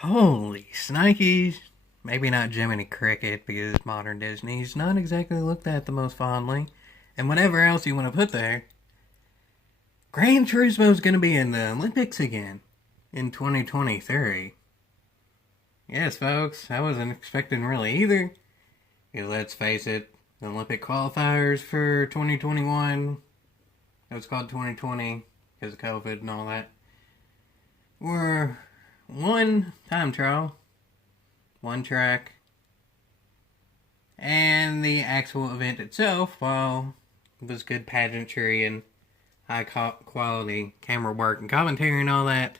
Holy Snikes! Maybe not Jiminy Cricket because modern Disney's not exactly looked at the most fondly. And whatever else you want to put there, Gran Turismo's going to be in the Olympics again in 2023. Yes, folks, I wasn't expecting really either. Because let's face it, the Olympic qualifiers for 2021, it was called 2020 because of COVID and all that, were one time trial, one track, and the actual event itself, while it was good pageantry and high quality camera work and commentary and all that,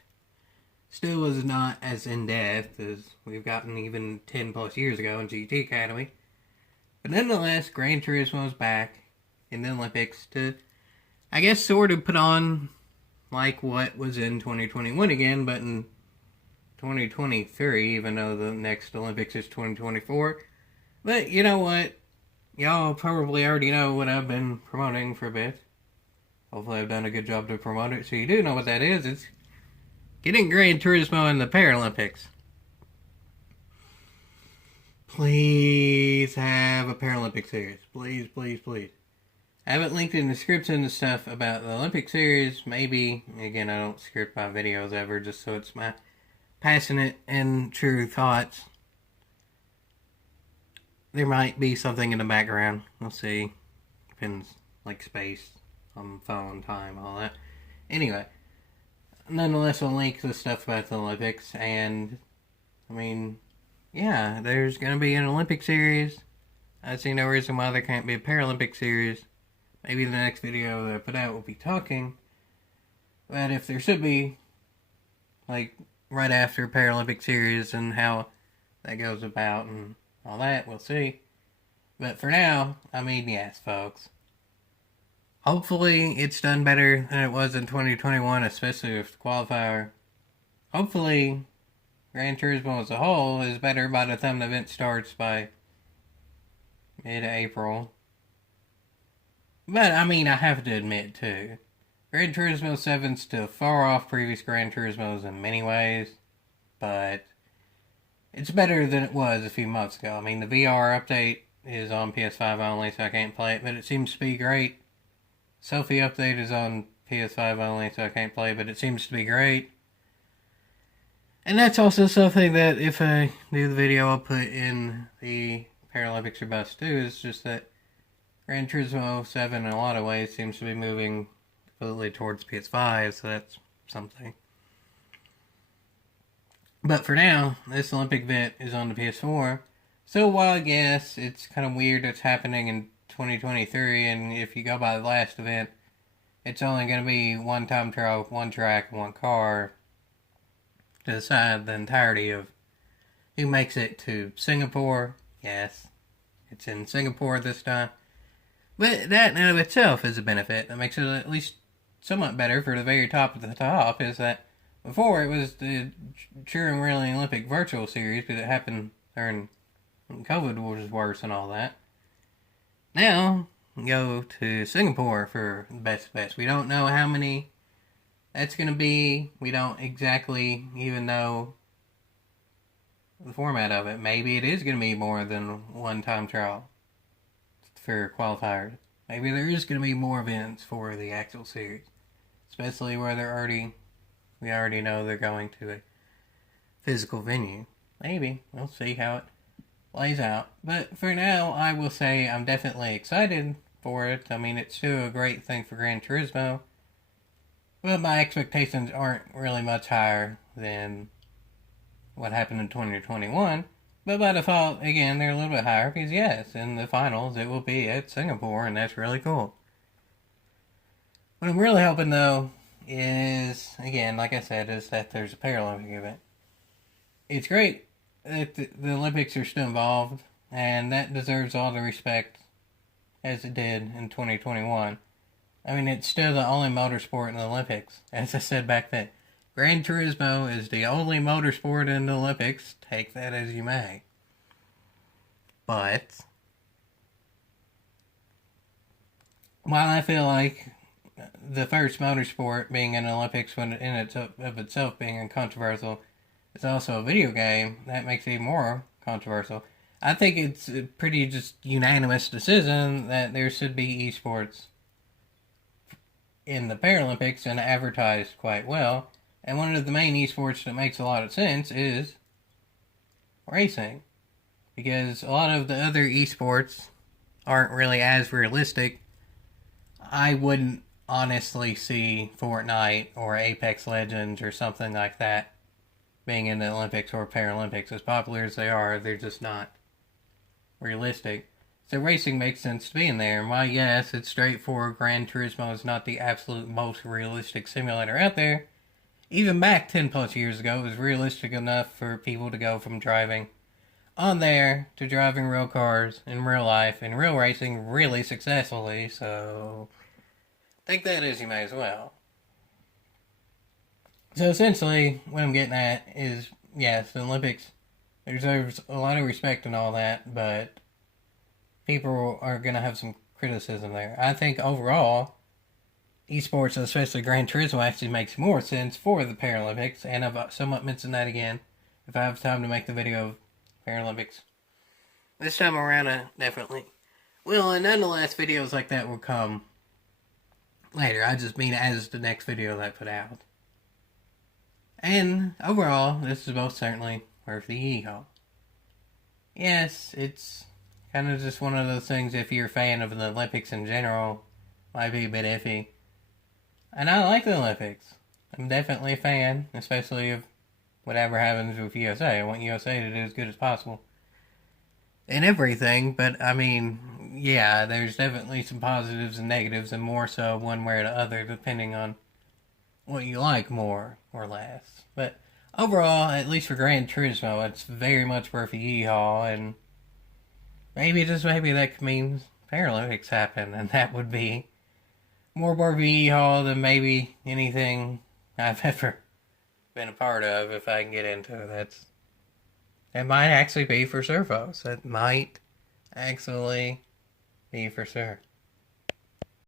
still was not as in depth as we've gotten even 10 plus years ago in GT Academy. But nonetheless, Gran Turismo is back in the Olympics to, I guess, sort of put on like what was in 2021 again, but in 2023, even though the next Olympics is 2024. But you know what? Y'all probably already know what I've been promoting for a bit. Hopefully I've done a good job to promote it, so you do know what that is. It's getting Gran Turismo in the Paralympics. Please have a Paralympic series. Please, please, please. I have it linked in the description and stuff about the Olympic series. Maybe, again, I don't script my videos ever, just so it's my passionate and true thoughts. There might be something in the background. We'll see. Depends, like space, on phone, time, all that. Anyway, nonetheless, I'll link the stuff about the Olympics, and, I mean, yeah, there's going to be an Olympic series. I see no reason why there can't be a Paralympic series. Maybe the next video that I put out will be talking. But if there should be, like, right after Paralympic series and how that goes about and all that, we'll see. But for now, I mean, yes, folks. Hopefully it's done better than it was in 2021, especially with the qualifier. Hopefully Gran Turismo as a whole is better by the time the event starts by mid-April. But, I mean, I have to admit, too, Gran Turismo 7's still far off previous Gran Turismos in many ways, but it's better than it was a few months ago. I mean, the VR update is on PS5 only, so I can't play it, but it seems to be great. Selfie update is on PS5 only, so I can't play it, but it seems to be great. And that's also something that, if I do the video, I'll put in the Paralympics or Bust too, is just that Gran Turismo 7 in a lot of ways seems to be moving completely towards PS5, so that's something. But for now, this Olympic event is on the PS4, so while I guess it's kind of weird it's happening in 2023, and if you go by the last event, it's only going to be one time trial, one track, one car to decide the entirety of who makes it to Singapore. Yes, it's in Singapore this time. But that in and of itself is a benefit that makes it at least somewhat better for the very top of the top, is that before it was the True and Really Olympic Virtual Series, because it happened during COVID was worse and all that. Now, go to Singapore for the best. We don't know how many that's going to be. We don't exactly even know the format of it. Maybe it is going to be more than one time trial for qualifiers. Maybe there is going to be more events for the actual series, especially where we already know they're going to a physical venue. Maybe. We'll see how it plays out. But for now, I will say I'm definitely excited for it. I mean, it's still a great thing for Gran Turismo, but my expectations aren't really much higher than what happened in 2021. But by default, again, they're a little bit higher because, yes, in the finals, it will be at Singapore, and that's really cool. What I'm really hoping, though, is, again, like I said, is that there's a Paralympic event. It's great that the Olympics are still involved, and that deserves all the respect as it did in 2021. I mean, it's still the only motorsport in the Olympics, as I said back then. Gran Turismo is the only motorsport in the Olympics. Take that as you may. But while I feel like the first motorsport being in the Olympics when in of itself being controversial, it's also a video game, that makes it even more controversial. I think it's a pretty just unanimous decision that there should be esports in the Paralympics and advertised quite well. And one of the main esports that makes a lot of sense is racing. Because a lot of the other esports aren't really as realistic. I wouldn't honestly see Fortnite or Apex Legends or something like that being in the Olympics or Paralympics. As popular as they are, they're just not realistic. So racing makes sense to be in there. Why, yes, it's straightforward. Gran Turismo is not the absolute most realistic simulator out there. Even back 10 plus years ago, it was realistic enough for people to go from driving on there to driving real cars in real life in real racing really successfully. So take that as you may as well. So essentially, what I'm getting at is, yes, the Olympics deserves a lot of respect and all that, but people are going to have some criticism there. I think overall, esports, especially Gran Turismo, actually makes more sense for the Paralympics, and I've somewhat mentioned that again if I have time to make the video of Paralympics. This time around, I definitely will, and nonetheless, videos like that will come later. I just mean as the next video that I put out. And overall, this is most certainly worth the yeehaw. Yes, it's kind of just one of those things, if you're a fan of the Olympics in general, might be a bit iffy. And I like the Olympics. I'm definitely a fan, especially of whatever happens with USA. I want USA to do as good as possible and everything, but I mean, yeah, there's definitely some positives and negatives, and more so one way or the other, depending on what you like more or less. But overall, at least for Gran Turismo, it's very much worth a yeehaw, and maybe, just maybe, that means Paralympics happen, and that would be more worth a yeehaw than maybe anything I've ever been a part of, if I can get into it. That might actually be for sure, folks. That might actually be for sure.